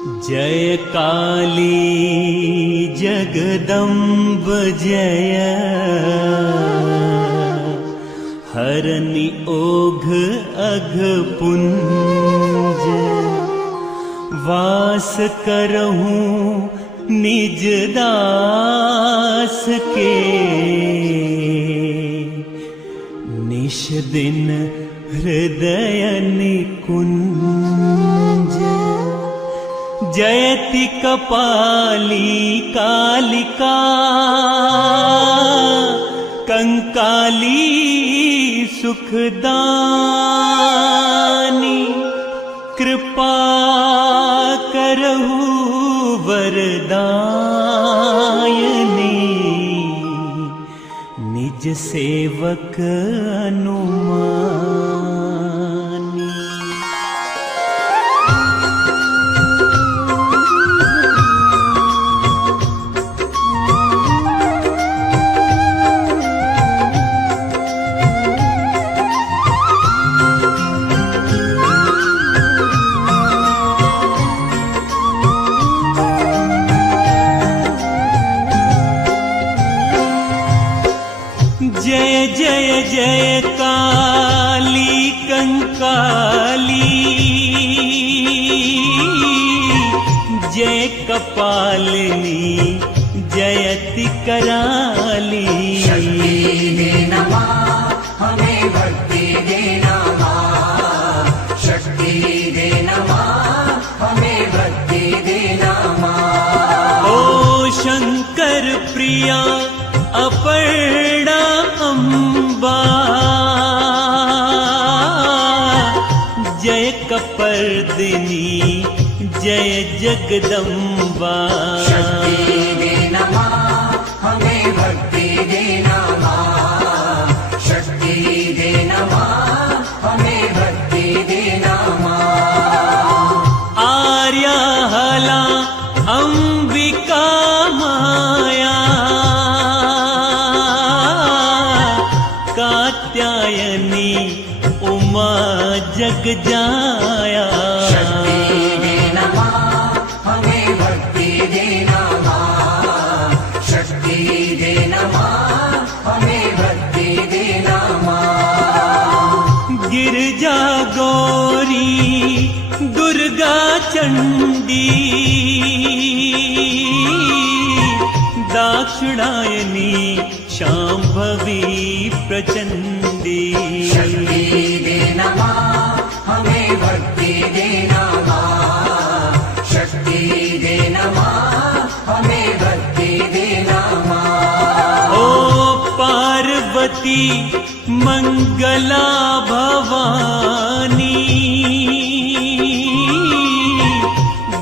जय काली जगदम्ब जय, हरनि ओघ अघ पुंज। वास करहूँ निज दास के, निश दिन हृदय निकुंज। जयति कपाली कालिका, कंकाली सुखदानी। कृपा करहु वरदायनी, निज सेवक अनुमानी। जय जय जय काली कंकाली, जय कपालिनी जयति कराली। शक्ति देना माँ, हमें भक्ति देना माँ। शक्ति देना माँ, हमें भक्ति देना माँ। ओ शंकर प्रिया अपर्णा अम्बा, जय कपर्दिनी जय जगदम्बा। शक्ति देना माँ, हमें भक्ति देना माँ। शक्ति देना माँ, हमें भक्ति देना माँ। आर्या हला अंबिका माया, कात्यायनी उमा जग जाया। शक्ति देना माँ, हमें भक्ति देना माँ। शक्ति देना माँ, हमें भक्ति देना माँ। गिरजा गौरी दुर्गा चंडी, दाक्षिणायनी शांभवी प्रचंडी। शक्ति देना माँ, हमें भक्ति देना माँ। शक्ति देना माँ, हमें भक्ति देना माँ। ओ पार्वती मंगला भवानी,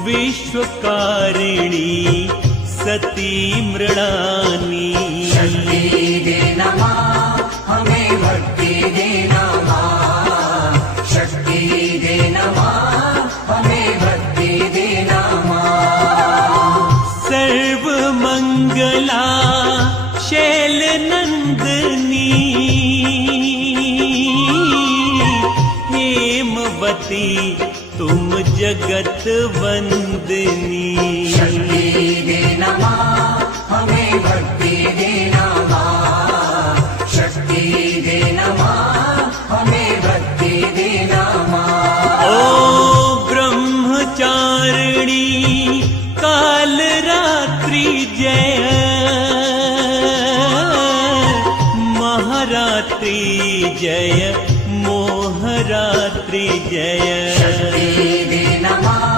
विश्वकारिणी सती मृणानी। शक्ति देना माँ, हमें भक्ति देना माँ। शक्ति देना माँ, हमें भक्ति देना माँ। सर्व मंगला शैल नंदनी, हेमवती तुम जगत वंदनी। शक्ति देना माँ, हमें भक्ति देना माँ। शक्ति देना माँ, हमें भक्ति देना माँ। ओ ब्रह्मचारिणी काल रात्रि जय, महारात्रि जय मोहरात्रि जय। शक्ति देना माँ,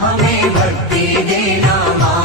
हमें भक्ति देना माँ।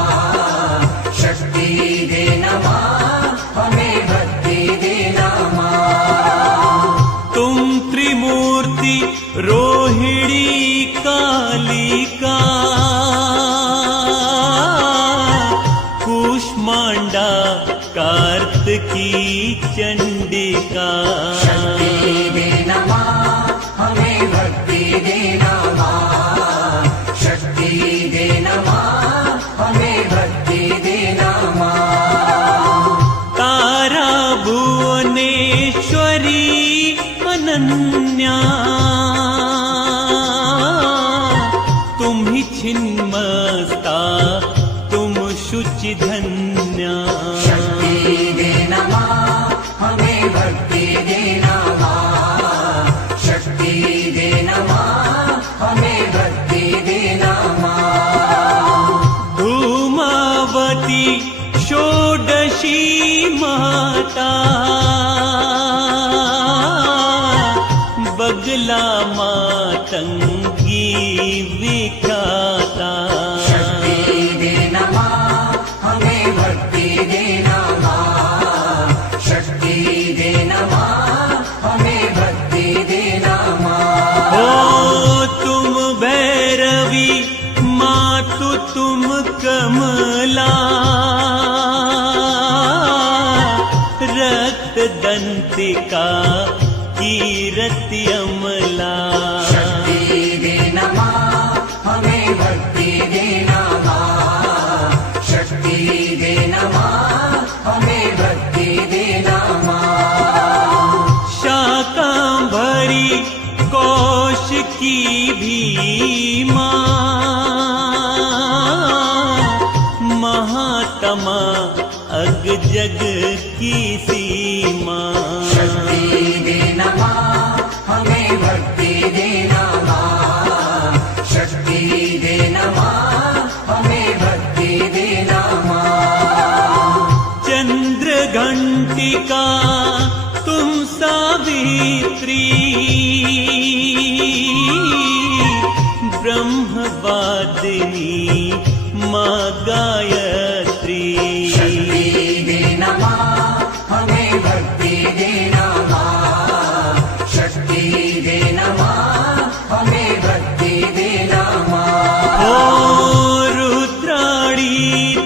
तुम ही छिन्मस्ता तुम शुचि धन्या। शक्ति देना माँ हमें भक्ति देना माँ, शक्ति देना माँ हमें भक्ति देना माँ। धूमावती षोडशी माता बगला मातंगी विख्याता। शक्ति देना माँ हमें भक्ति देना माँ, शक्ति देना माँ हमें भक्ति देना माँ। ओ तुम भैरवी मातु तुम कमला, रक्त दंतिका कीरति अमला। शक्ति देना माँ हमें भक्ति देना माँ, शक्ति देना माँ हमें भक्ति देना माँ। शाकंभरी कौशिकी भीमा महात्मा अग जग की सीमा। शक्ति देना माँ हमें भक्ति देना माँ, शक्ति देना माँ हमें भक्ति देना माँ। चंद्र घंटिका तुम सावित्री, ब्रह्मवादिनी माँ गायत्री। शक्ति देना माँ हमें भक्ति देना माँ, शक्ति देना माँ हमें भक्ति देना माँ। ओ रुद्राणी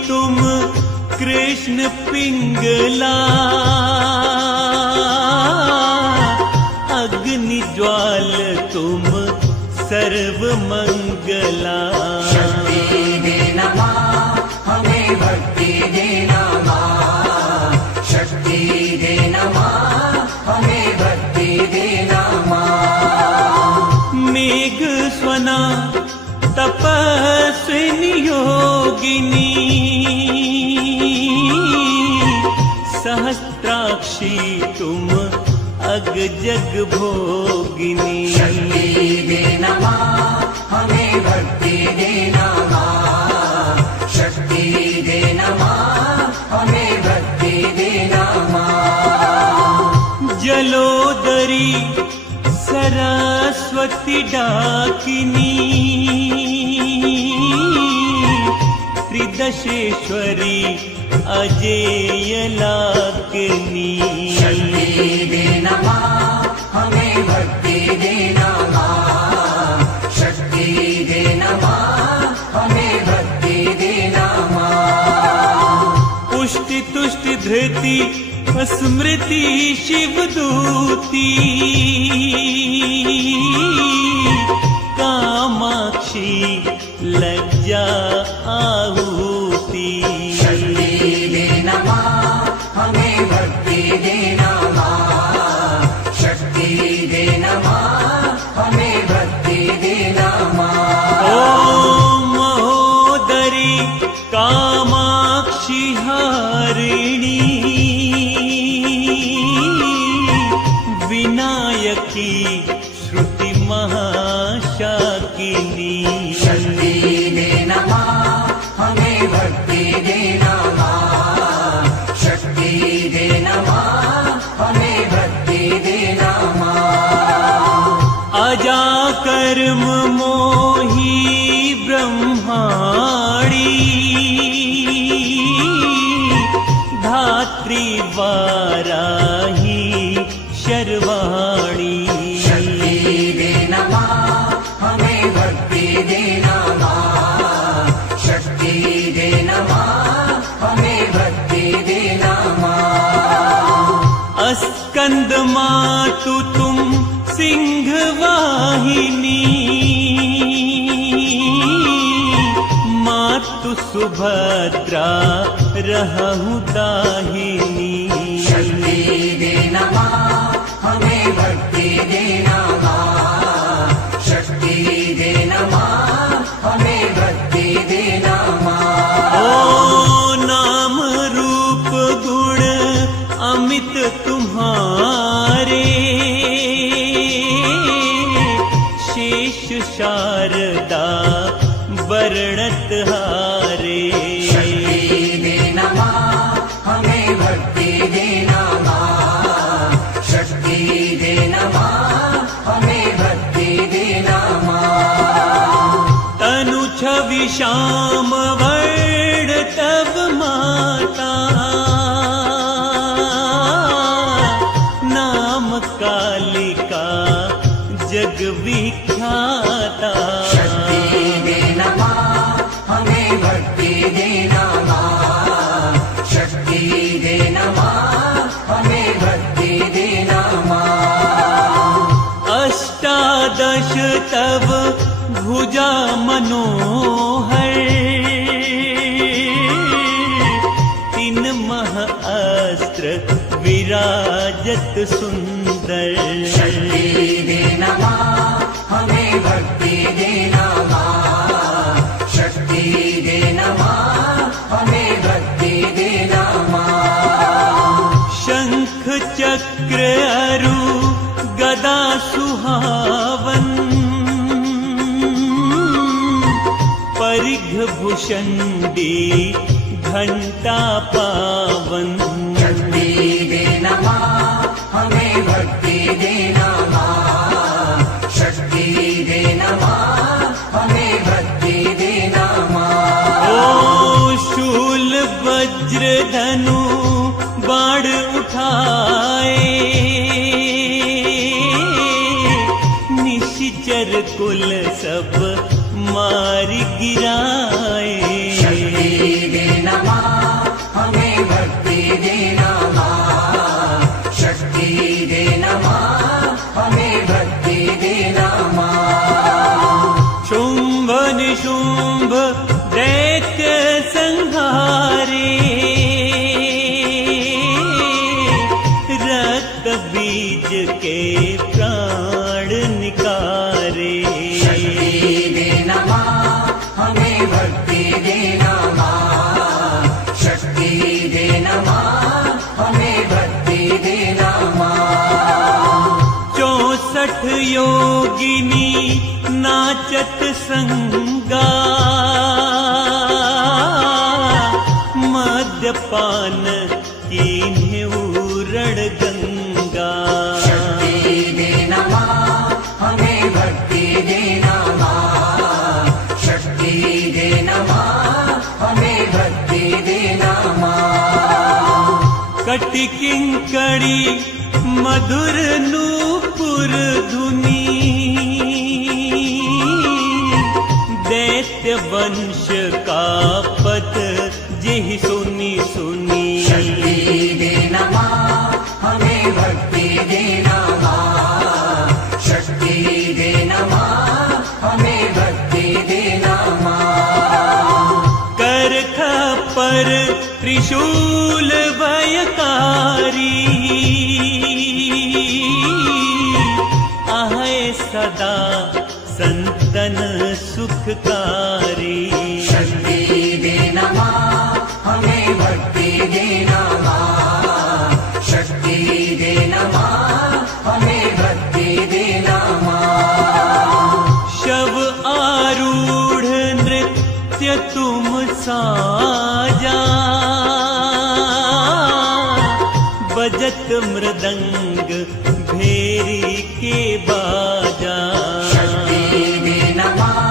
तुम कृष्ण पिंगला, अग्नि ज्वाल तुम सर्व मंगला। शक्ति देना माँ हमें भक्ति देना माँ, शक्ति देना माँ हमें भक्ति देना माँ। मेघ स्वना तपस्विनी योगिनी, सहस्त्राक्षी तुम अग जग भोगिनी। शक्ति देना माँ हमें भक्ति देना माँ, शक्ति देना माँ हमें भक्ति देना माँ। जलोदरी सरस्वती डाकिनी, त्रिदशेश्वरी अजेय लाकिनी। शक्ति देना माँ हमें भक्ति देना माँ, शक्ति देना माँ हमें भक्ति देना माँ। पुष्टि तुष्टि धृति स्मृति शिवदूती, कामाक्षी लज्जा आहुति। शक्ति देना माँ हमें भक्ति देना माँ, शक्ति देना माँ हमें भक्ति देना माँ। ओम महोदरी कामाक्षी हारिणी, विनायकी श्रुति महाशाकिनी। शक्ति देना माँ हमें भक्ति देना माँ, शक्ति देना माँ हमें भक्ति देना माँ। अजा कर्म मोही ब्रह्माणी, धात्री वाराही शर्वाणी। शक्ति देना माँ हमें भक्ति देना माँ, शक्ति देना माँ हमें भक्ति देना माँ। अस्कंद मातु तुम सिंह वाहिनी, मातु सुभद्रा रहु दाहिनी। शक्ति देना माँ हमें भक्ति देना माँ, शक्ति देना माँ हमें वर्णत हारे। शक्ति देना माँ हमें भक्ति देना माँ, शक्ति देना माँ हमें भक्ति देना माँ। तनु छवि श्याम वर्ण तब माता, नाम कालिका जग विख्याता। शक्ति देना माँ हमें भक्ति देना माँ, शक्ति देना माँ हमें भक्ति देना माँ। अष्टादश तब भुजा मनोहर, तीन मह अस्त्र विराजत सुंदर। शक्ति देना माँ हमें भक्ति देना माँ, शक्ति देना माँ हमें भक्ति देना माँ। शंख चक्र अरु गदा सुहावन, परिघ भूषंडी घंटा पावन। शक्ति देना माँ हमें भक्ति देना माँ, शक्ति देना माँ हमें भक्ति देना माँ। ओ शूल वज्र धनु बाण उठाए, निशिचर कुल सब मार गिराए। शक्ति देना माँ हमें भक्ति देना माँ, शक्ति देना माँ हमें भक्ति देना माँ। शुंभ निशुंभ दैत्य संहारे, रक्त बीज के प्राण निकारे। शक्ति देना माँ हमें भक्ति देना माँ, शक्ति देना माँ हमें भक्ति देना माँ। 64 योगिनी नाचत संगा, मद्यपान कीन्हे उरण गंगा। शक्ति देना माँ हमें भक्ति देना माँ, शक्ति देना माँ हमें भक्ति देना माँ। कटि किंकड़ी मधुर नूपुर धुनी, दैत्य वंश का पत जेहि सुनी सुनी। शक्ति देना माँ हमें भक्ति देना माँ, शक्ति देना माँ हमें भक्ति देना माँ। कर खप्पर त्रिशूल भयकारी, आहे सदा संतन सुखकारी। शक्ति देना माँ हमें भक्ति देना माँ, शक्ति देना माँ हमें भक्ति देना माँ। शव आरूढ़ नृत्य तुम साजा, बजत मृदंग भेरी के बाजा। शक्ति देना माँ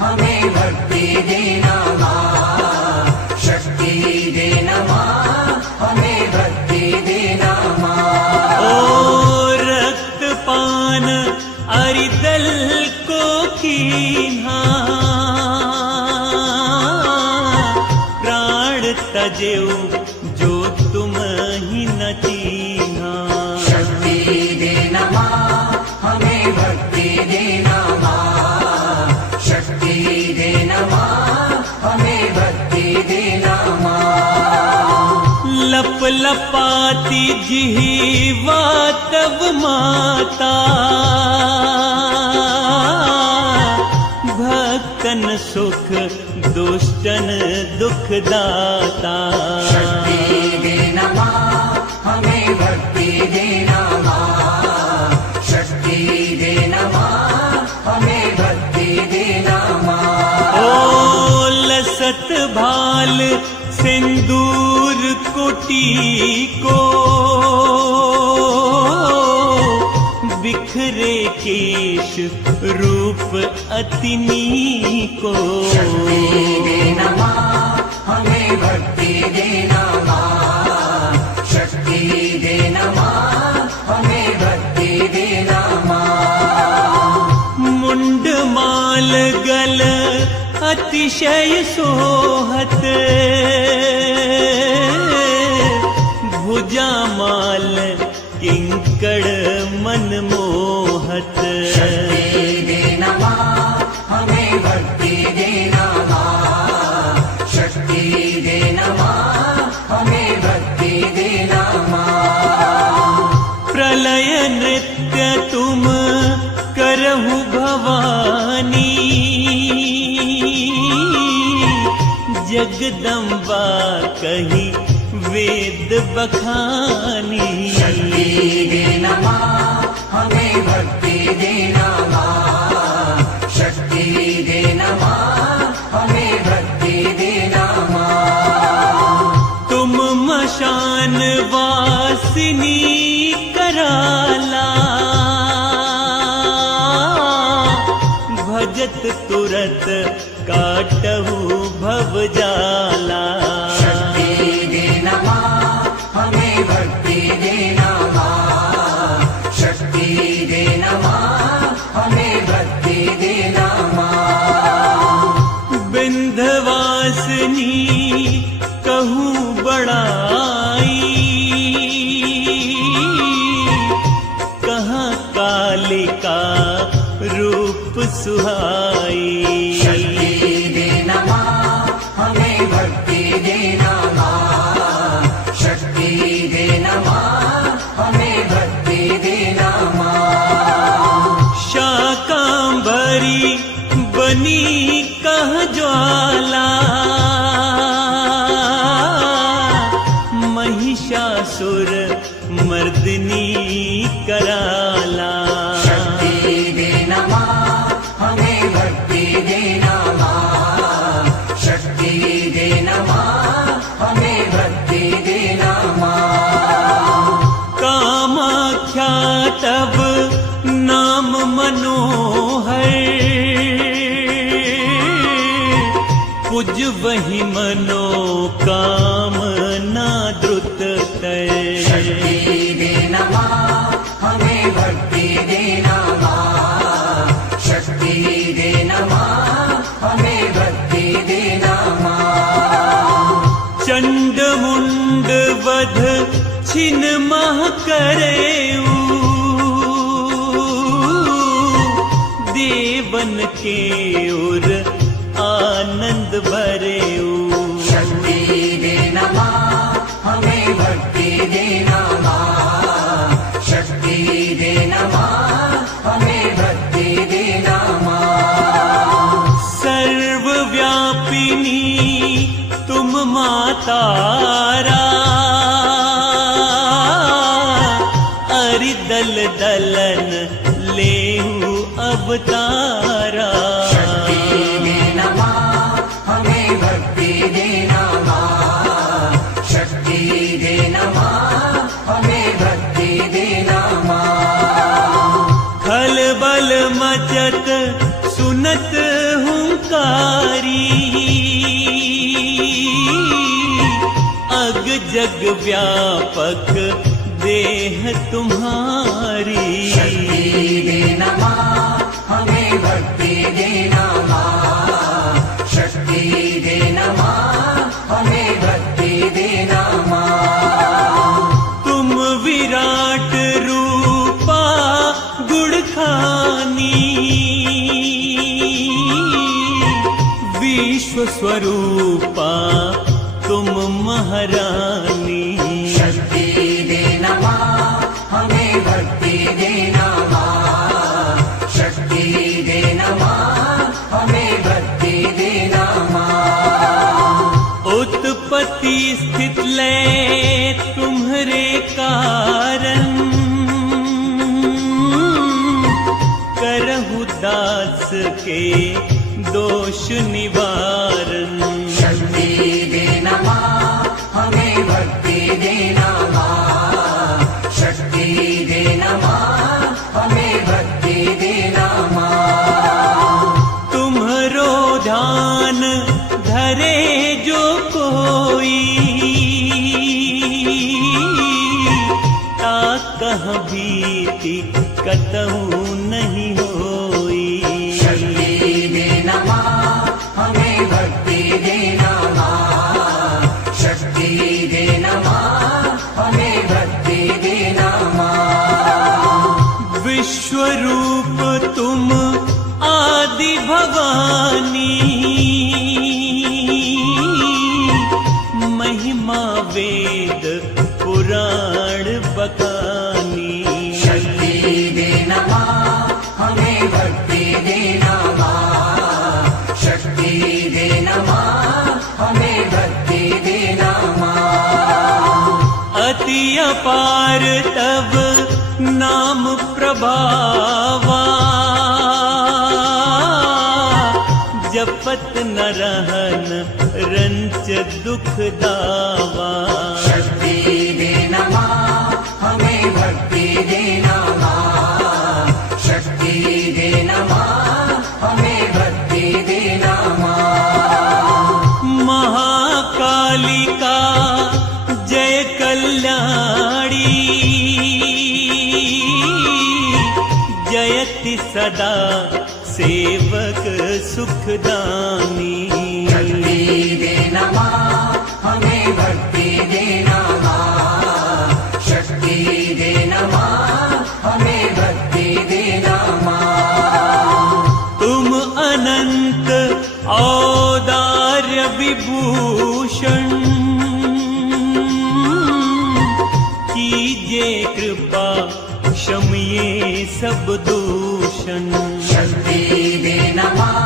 हमें भक्ति देना माँ, शक्ति देना माँ हमें भक्ति देना माँ। ओ रक्तपान अरिदल को कीन्हा, प्राण तजेऊ जो तुम ही न चीन्हा। शक्ति देना माँ हमें भक्ति देना माँ, शक्ति देना माँ हमें भक्ति देना माँ। लप लपाती जीवा तब माता, भक्तन सुख दुष्टन दुख दाता। शक्ति देना माँ हमें भक्ति देना माँ, शक्ति देना माँ हमें भक्ति देना माँ। सत भाल सिंदूर कोटि को, बिखरे केश रूप अतिनी को। शक्ति देना माँ हमें भक्ति देना माँ, शक्ति देना माँ हमें भक्ति देना माँ। मुंड माल गल अतिशय सोहत, भुजा माल किंकड़ मन मोहत। शक्ति देना माँ हमें भक्ति देना माँ, शक्ति देना माँ हमें भक्ति देना माँ। प्रलय नृत्य तुम करहु भवानी, जगदम्बा कही वेद बखानी। शक्ति देना माँ हमें भक्ति देना माँ, शक्ति देना माँ हमें भक्ति देना माँ। तुम मशान वासिनी कराला, भजत तुरत काटहु भव जाला। शक्ति देना माँ हमें भक्ति देना माँ, शक्ति देना माँ हमें भक्ति देना माँ। विंध्यवासिनी कहूँ बड़ाई, कहाँ कालिका रूप सुहाई। शक्ति देना माँ हमें भक्ति देना माँ, शक्ति देना माँ हमें भक्ति देना माँ। शाकांबरी बनी कह ज्वाला, महिषासुर मर्दिनी कराला। शक्ति देना माँ हमें भक्ति देना माँ, शक्ति देना माँ हमें भक्ति देना माँ। कामाख्या तब नाम मनोहर, पुज वही मनोकामना द्रुत तय। शक्ति देना माँ हमें भक्ति देना माँ, शक्ति देना माँ हमें भक्ति देना माँ। चंड मुंड वध छिन मह करेऊ, देवन के उर आनंद भरेऊ। शक्ति देना माँ हमें भक्ति देना माँ, शक्ति देना माँ हमें भक्ति देना माँ। सर्वव्यापिनी तुम मातारा, अरि दल दलन लेहु अवतारा। शक्ति देना माँ हमें भक्ति देना माँ, शक्ति देना माँ हमें भक्ति देना माँ। खल बल मचत सुनत हुंकारी, अग जग व्यापक देह तुम्हारी। शक्ति देना माँ हमें भक्ति देना माँ, शक्ति देना माँ हमें भक्ति देना माँ। तुम विराट रूपा गुणखानी, विश्व स्वरूपा तुम महारानी। शक्ति देना माँ हमें भक्ति देना माँ, शक्ति देना माँ हमें भक्ति देना माँ। उत्पत्ति स्थित लय तुम्हारे कारण, करहु दास के दोष निवारण। धरे जो कोई, ता कह भीति कतहु नहीं होई। शक्ति देना माँ, हमें भक्ति देना माँ। शक्ति देना माँ, हमें भक्ति देना माँ। विश्वरूप तुम आदि भवानी, महिमा वेद पुराण बखानी। शक्ति देना माँ, हमें भक्ति देना माँ। शक्ति देना माँ, हमें भक्ति देना माँ। अति अपार तब नाम प्रभावा, जपत न रहन रंच दुख दावा। शक्ति देना माँ, हमें भक्ति देना माँ। शक्ति देना माँ, हमें भक्ति देना माँ। महाकालिका जय कल्याणी, जयति सदा सेवक सुखदानी। शक्ति देना माँ, हमें भक्ति देना माँ। शक्ति देना माँ, हमें भक्ति देना माँ। तुम अनंत औदार्य विभूषण, कीजिए कृपा क्षमिए सब दूषण। शक्ति देना माँ,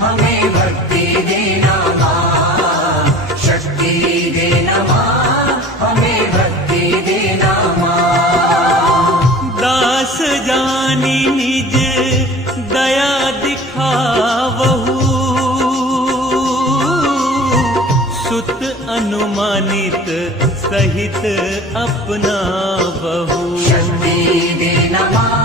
हमें भक्ति देना माँ। शक्ति देना माँ, हमें भक्ति देना माँ। दास जानी निज दया दिखावहु, सुत अनुमानित सहित अपनावहु। शक्ति देना माँ,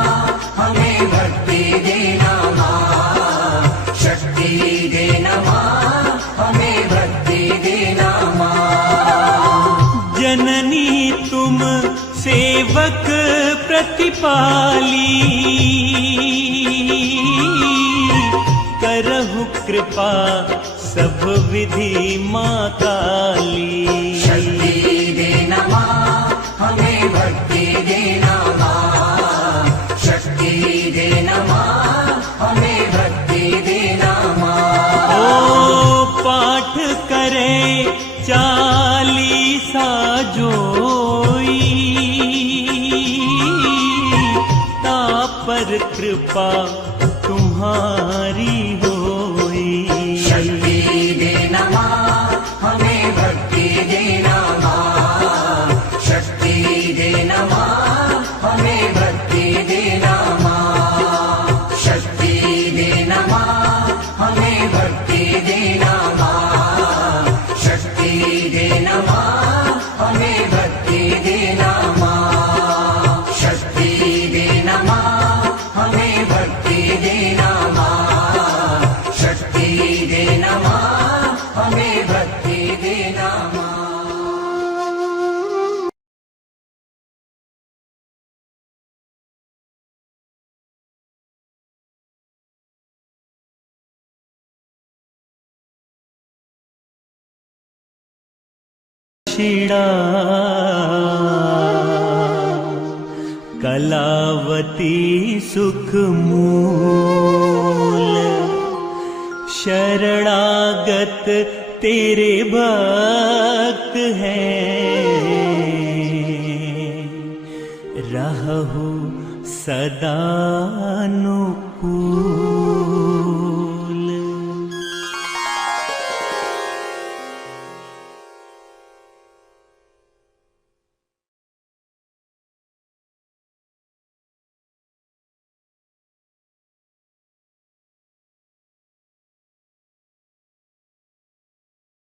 हमें भक्ति देना माँ। शक्ति देना माँ, हमें भक्ति देना माँ। जननी तुम सेवक प्रतिपाली, करहु कृपा सब विधि माँ काली। शक्ति देना माँ, हमें भक्ति देना माँ। शक्ति देना माँ, हमें भक्ति देना माँ। ओ पाठ करे 40 जोई, ता पर कृपा तुम्हारी होई। शक्ति देना माँ, हमें भक्ति देना माँ। शक्ति देना माँ, हमें भक्ति देना माँ। शक्ति देना माँ, हमें भक्ति देना माँ। शक्ति देना माँ, हमें भक्ति देना माँ। शक्ति देना माँ, हमें भक्ति देना माँ। शक्ति देना माँ, हमें भक्ति देना माँ। शिड़ा कलावती सुख मूल, शरणागत तेरे भक्त हैं, रहु सदा अनुकूल।